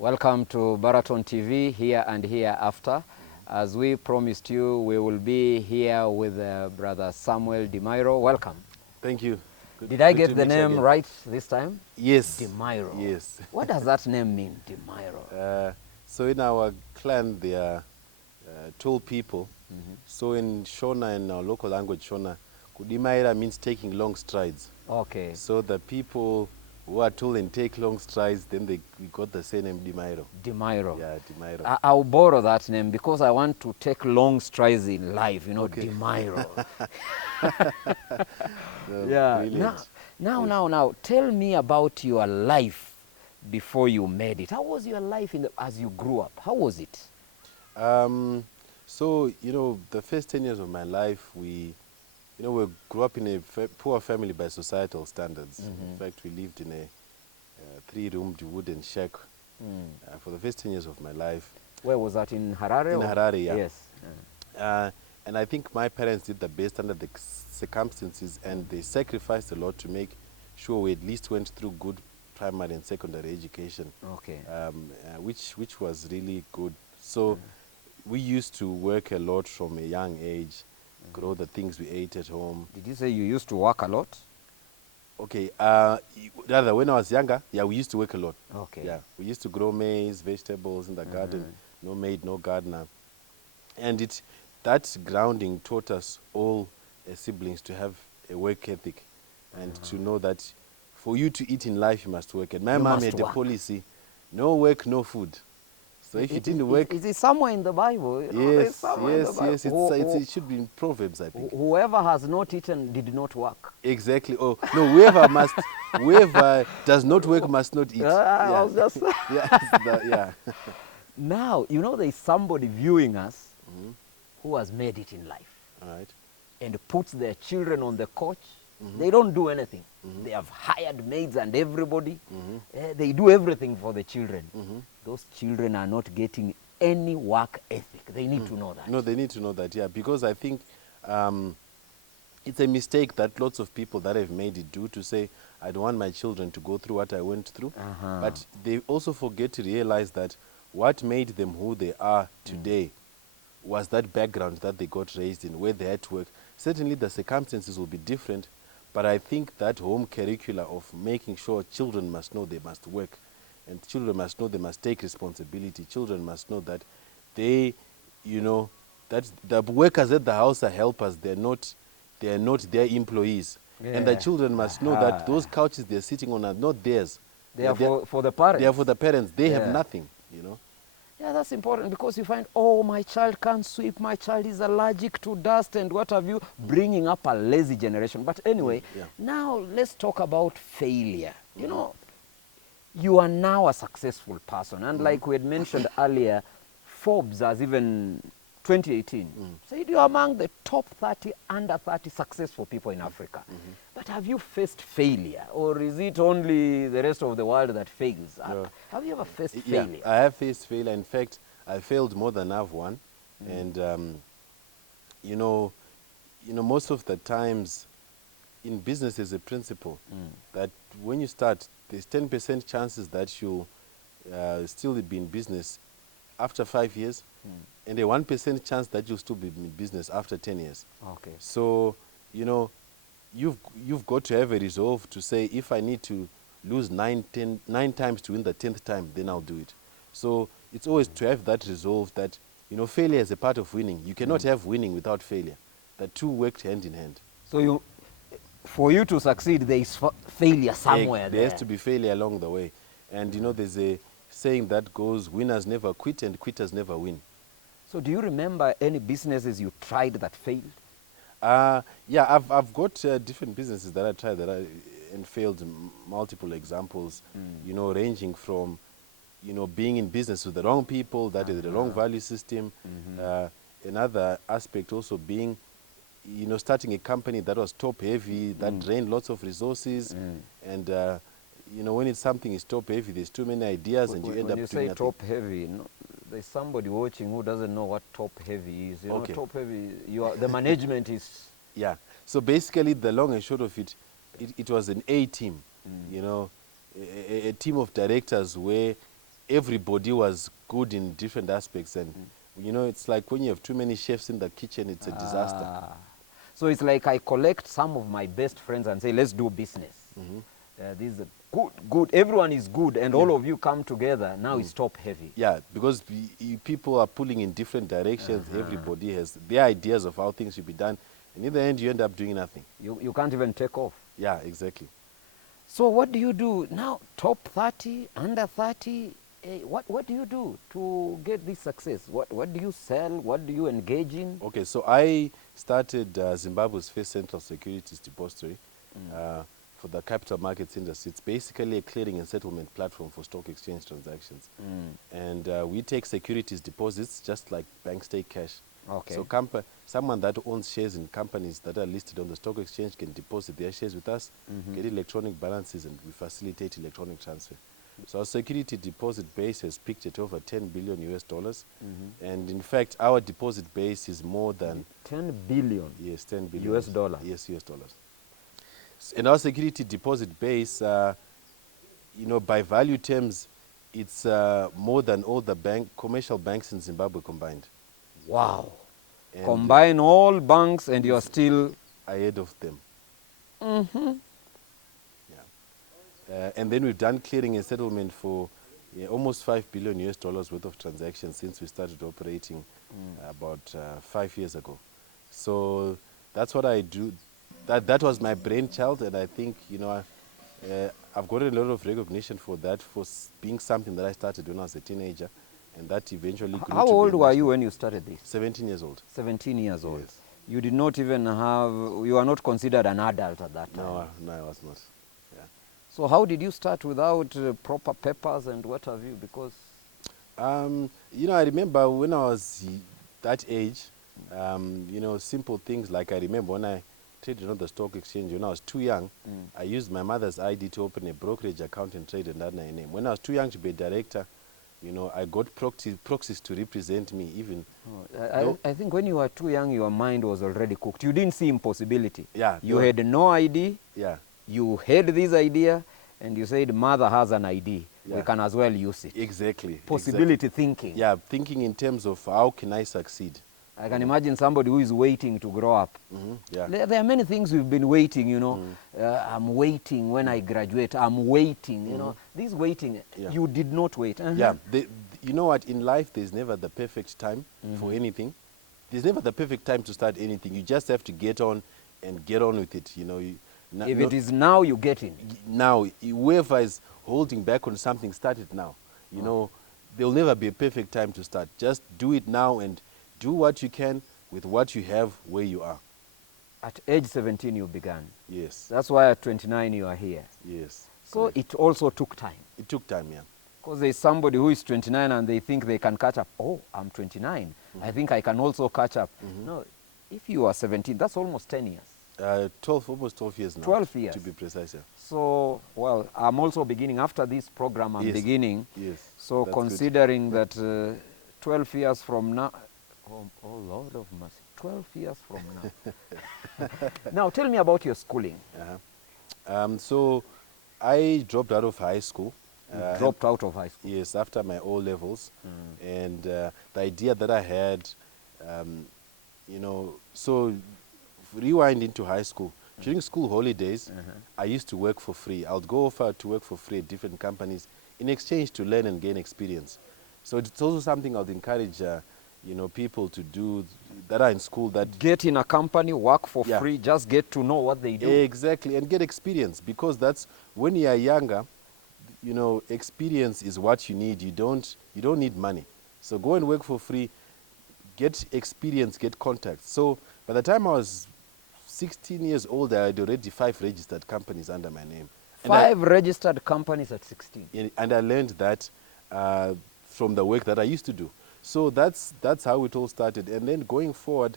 Welcome to Baraton TV, here and hereafter. As we promised you, we will be here with brother Samuelle Dimairho. Welcome. Thank you. Did I get the name right this time? Yes. Dimairho. Yes. What does that name mean, Dimairho? So in our clan, there are 12 people. So in Shona, in our local language, Shona, Kudimaira means taking long strides. Okay. So the people who are told and take long strides, then we got the same name, Dimairho. Dimairho. Yeah, Dimairho. I'll borrow that name because I want to take long strides in life, you know, Okay. Dimairho. So Yeah. brilliant. Now, tell me about your life before you made it. How was your life as you grew up? How was it? So, the first 10 years of my life, we grew up in a poor family by societal standards. In fact, we lived in a three-roomed wooden shack for the first 10 years of my life. Where was that, in Harare? In Harare, yeah. Yes. And I think my parents did the best under the circumstances, and they sacrificed a lot to make sure we at least went through good primary and secondary education. Okay. Which was really good. So we used to work a lot from a young age, grow the things we ate at home. Did you say you used to work a lot? Okay, rather when I was younger, yeah, we used to work a lot. Okay. Yeah, we used to grow maize, vegetables in the garden, no maid, no gardener. And that grounding taught us all siblings to have a work ethic and to know that for you to eat in life, you must work. And my mom had a policy, no work, no food. So if you didn't work... Is it somewhere in the Bible? Yes, yes, it should be in Proverbs, I think. Whoever has not eaten did not work. Exactly. Oh, no, whoever does not work must not eat. I was just... yeah. Now, there is somebody viewing us who has made it in life. All right. And puts their children on the couch. They don't do anything. They have hired maids and everybody. They do everything for the children. Those children are not getting any work ethic. They need to know that. No, they need to know that, yeah, because I think it's a mistake that lots of people that have made it do, to say, I don't want my children to go through what I went through. But they also forget to realize that what made them who they are today was that background that they got raised in, where they had to work. Certainly the circumstances will be different, but I think that home curricula of making sure children must know they must work, and children must know they must take responsibility. Children must know that they, that the workers at the house are helpers. They are not their employees. Yeah. And the children must know that those couches they're sitting on are not theirs. They are for the parents. They are for the parents. They have nothing, Yeah, that's important, because you find, my child can't sweep, my child is allergic to dust and what have you, bringing up a lazy generation. But anyway, now let's talk about failure. You are now a successful person, and like we had mentioned earlier, Forbes has even 2018 said you are among the top 30 under 30 successful people in Africa. But have you faced failure, or is it only the rest of the world that fails? Have you ever faced failure? I have faced failure. In fact, I failed more than I've won. And most of the times in business there's a principle that when you start, there's 10% chances that you'll still be in business after 5 years, and a 1% chance that you'll still be in business after 10 years. Okay. So, you've got to have a resolve to say, if I need to lose 9 times to win the 10th time, then I'll do it. So it's always to have that resolve that, failure is a part of winning. You cannot have winning without failure. The two work hand in hand. So for you to succeed, there is failure somewhere there. There has to be failure along the way. And, there's a saying that goes, winners never quit and quitters never win. So do you remember any businesses you tried that failed? Yeah, I've got different businesses that I tried and failed. Multiple examples, ranging from, being in business with the wrong people, that is the wrong value system. Another aspect also being, starting a company that was top heavy, that drained lots of resources. And, when something is top heavy, there's too many ideas and you end up doing nothing. When you say top heavy, there's somebody watching who doesn't know what top heavy is. Top heavy, the management is... Yeah. So basically, the long and short of it was an A team, a team of directors where everybody was good in different aspects. And, you know, it's like when you have too many chefs in the kitchen, it's a disaster. So it's like I collect some of my best friends and say, let's do business. This is good. Everyone is good, and all of you come together. Now it's top heavy. Yeah, because people are pulling in different directions. Everybody has their ideas of how things should be done. And in the end, you end up doing nothing. You can't even take off. Yeah, exactly. So what do you do now? Top 30, under 30? What do you do to get this success? What do you sell? What do you engage in? Okay, so I started Zimbabwe's first central securities depository for the capital markets industry. It's basically a clearing and settlement platform for stock exchange transactions. And we take securities deposits just like banks take cash. Okay. So someone that owns shares in companies that are listed on the stock exchange can deposit their shares with us, get electronic balances, and we facilitate electronic transfer. So our security deposit base has peaked at over 10 billion US dollars. And in fact, our deposit base is more than 10 billion. Yes, 10 billion US dollars. Yes, US dollars. And our security deposit base, you know, by value terms, it's more than all the commercial banks in Zimbabwe combined. Wow. And Combine all banks and you're still ahead of them. And then we've done clearing and settlement for almost 5 billion US dollars worth of transactions since we started operating about 5 years ago. So that's what I do. That was my brainchild, and I think, you know, I've got a lot of recognition for that, for being something that I started when I was a teenager, and that eventually grew How to be old a were national- you when you started this? 17 years old. 17 years old. Yes. You did not even have, you are not considered an adult at that time. No, I was not. Yeah. So how did you start without proper papers and what have you? Because You know, I remember when I was that age, you know, simple things like I remember when I traded on the stock exchange when I was too young. I used my mother's ID to open a brokerage account and trade under my name. When I was too young to be a director, you know, I got proxies to represent me even. I think when you were too young, your mind was already cooked. You didn't see impossibility. Yeah. You had no ID. Yeah. You had this idea, and you said, mother has an ID. We Yeah. can as well use it. Exactly. Possibility thinking. Yeah, thinking in terms of how can I succeed. I can imagine somebody who is waiting to grow up. Yeah. There are many things we've been waiting, you know. I'm waiting when I graduate. I'm waiting, you know. This waiting, Yeah. you did not wait. Yeah, you know what, in life there's never the perfect time for anything. There's never the perfect time to start anything. You just have to get on and get on with it, you know. If it is now, you get in. Now, whoever is holding back on something, start it now. You know, there'll never be a perfect time to start. Just do it now and do what you can with what you have where you are. At age 17, you began. Yes. That's why at 29, you are here. Yes. So Correct. it also took time. It took time, yeah. Because there's somebody who is 29 and they think they can catch up. Oh, I'm 29. I think I can also catch up. No, if you are 17, that's almost 10 years. almost 12 years now. 12 years. To be precise, yeah. So, well, I'm also beginning, after this program, I'm Yes. beginning. Yes. So That's considering that 12 years from now, oh Lord of mercy, 12 years from now. Now, tell me about your schooling. So I dropped out of high school. Dropped out of high school. Yes, after my O-levels. And the idea that I had, you know, so rewind into high school. During school holidays, I used to work for free. I would go offer to work for free at different companies in exchange to learn and gain experience. So it's also something I would encourage, you know, people to do that are in school that Get in a company, work for Yeah. free, just get to know what they do. Exactly, and get experience, because that's when you are younger, you know, experience is what you need. You don't need money. So go and work for free, get experience, get contacts. So by the time I was 16 years old, I had already 5 registered companies under my name. And 5 registered companies at 16. and I learned that from the work that I used to do. So that's how it all started. And then going forward,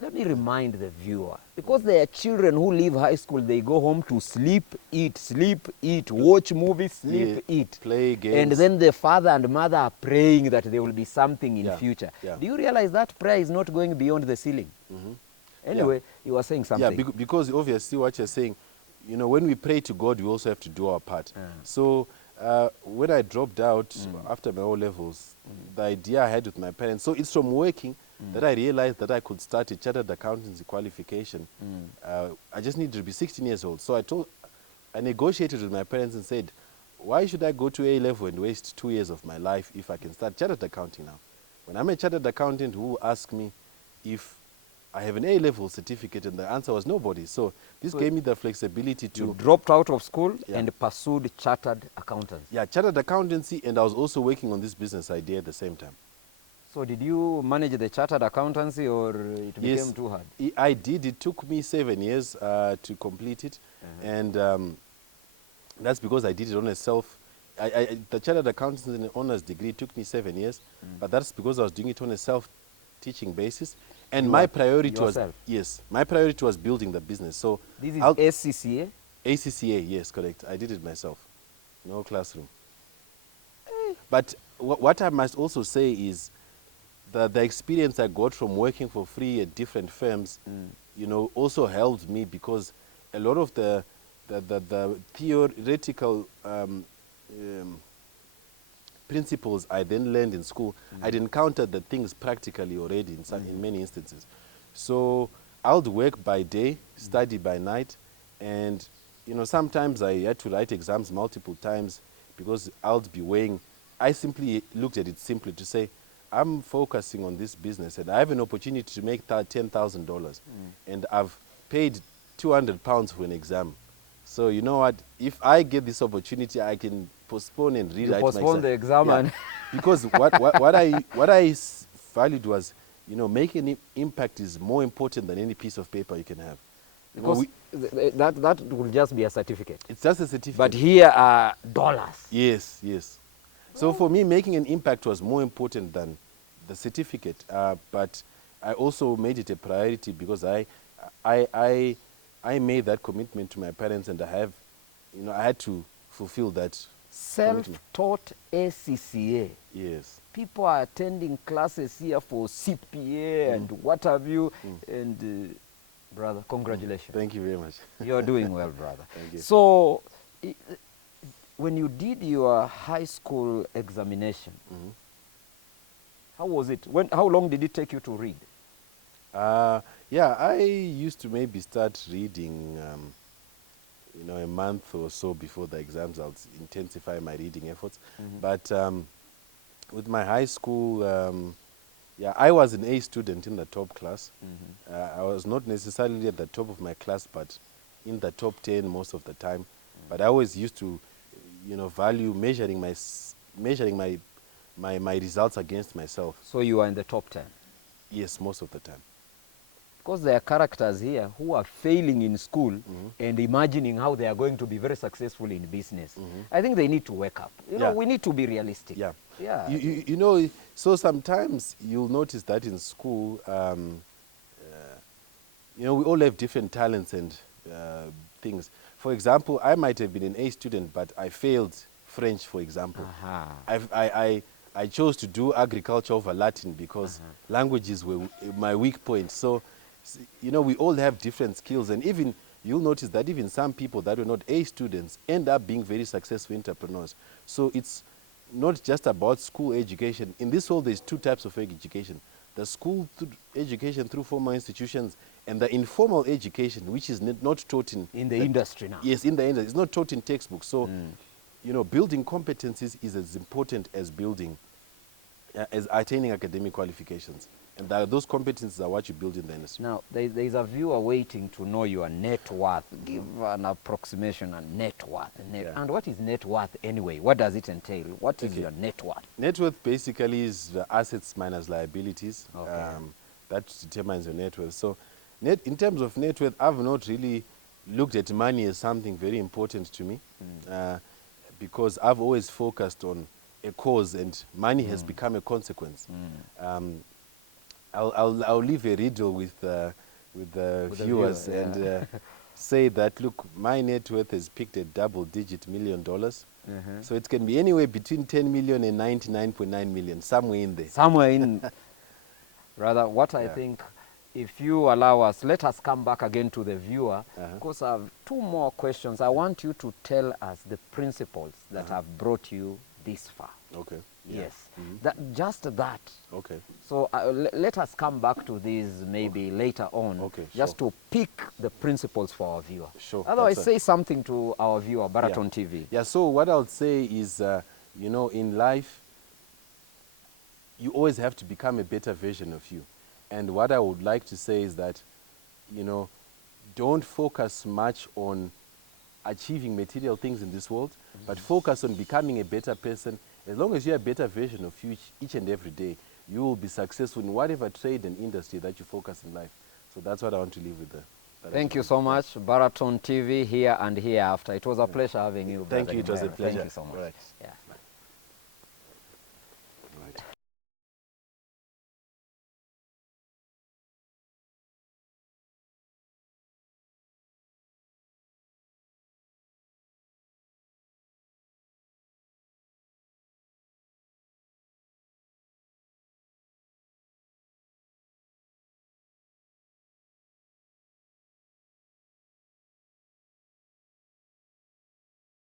Let me remind the viewer, because there are children who leave high school, they go home to sleep, eat, watch movies, sleep, Yeah, eat. play games. And then the father and mother are praying that there will be something in Yeah, future. yeah. Do you realize that prayer is not going beyond the ceiling? Anyway, you were saying something. Yeah, because obviously what you're saying, you know, when we pray to God, we also have to do our part. So when I dropped out after my O-levels, the idea I had with my parents, so it's from working that I realized that I could start a chartered accountancy qualification. I just needed to be 16 years old. So I negotiated with my parents and said, why should I go to A-level and waste 2 years of my life if I can start chartered accounting now? When I'm a chartered accountant, who will ask me if I have an A-level certificate? And the answer was nobody. So this gave me the flexibility to... You dropped out of school and pursued chartered accountancy. Yeah, chartered accountancy, and I was also working on this business idea at the same time. So did you manage the chartered accountancy, or it became too hard? I did. It took me 7 years to complete it. And that's because I did it on a the chartered accountancy and honors degree took me 7 years, but that's because I was doing it on a self-teaching basis. And my priority was, my priority was building the business. So this is ACCA? ACCA, yes, correct. I did it myself. No classroom. But what I must also say is that the experience I got from working for free at different firms, you know, also helped me, because a lot of the theoretical principles I then learned in school, I'd encountered the things practically already in many instances. So I would work by day, study by night, and you know, sometimes I had to write exams multiple times because I would be weighing. I simply looked at it simply to say, I'm focusing on this business and I have an opportunity to make $10,000 and I've paid £200 for an exam. So you know what, if I get this opportunity, I can postpone and rewrite my exam. Postpone the exam. And because what I valued was, you know, making an impact is more important than any piece of paper you can have. Because that will just be a certificate. It's just a certificate. But here are dollars. Yes, yes. So for me, making an impact was more important than the certificate. But I also made it a priority because I made that commitment to my parents, and I had to fulfill that. Self-taught ACCA. Yes. People are attending classes here for CPA and what have you. And brother, congratulations. Thank you very much. You're doing well, brother. Thank you. So when you did your high school examination, how was it? How long did it take you to read? Yeah, I used to maybe start reading, you know, a month or so before the exams. I'll intensify my reading efforts. But with my high school, yeah, I was an A student in the top class. I was not necessarily at the top of my class, but in the top 10 most of the time. But I always used to, you know, value measuring my results against myself. So you are in the top 10? Yes, most of the time. Because there are characters here who are failing in school and imagining how they are going to be very successful in business. I think they need to wake up. You know, we need to be realistic. Yeah. Yeah. You know, so sometimes you'll notice that in school, you know, we all have different talents and things. For example, I might have been an A student, but I failed French, for example. I chose to do agriculture over Latin because languages were my weak point. So, you know, we all have different skills, and even you'll notice that even some people that were not A students end up being very successful entrepreneurs. So it's not just about school education. In this world, there's two types of education: the school education through formal institutions, and the informal education, which is not taught in the industry now. Yes, in the industry. It's not taught in textbooks. So, you know, building competencies is as important as as attaining academic qualifications. And those competencies are what you build in the industry. Now, there's a viewer waiting to know your net worth. Give an approximation on net worth. And what is net worth anyway? What does it entail? What is your net worth? Net worth basically is the assets minus liabilities. Okay. That determines your net worth. So in terms of net worth, I've not really looked at money as something very important to me because I've always focused on a cause, and money has become a consequence. I'll leave a riddle with the viewers and say that, look, my net worth has picked a double-digit $1 million. So it can be anywhere between 10 million and 99.9 million, somewhere in there. Somewhere in. Rather, what I think if you allow us, let us come back again to the viewer, because I have 2 more questions. I want you to tell us the principles that have brought you this far. Okay. Yes, just that. Okay. So let us come back to these maybe later on, just to pick the principles for our viewer. Sure. Otherwise, say something to our viewer, Baraton TV. Yeah, so what I would say is, you know, in life, you always have to become a better version of you. And what I would like to say is that, you know, don't focus much on achieving material things in this world, but focus on becoming a better person. As long as you're a better version of you each and every day, you will be successful in whatever trade and industry that you focus in life. So that's what I want to leave with. Thank you so much, Baraton TV, here and hereafter. It was a pleasure having you. Thank you, it was a pleasure. Thank you so much. Right. Yeah.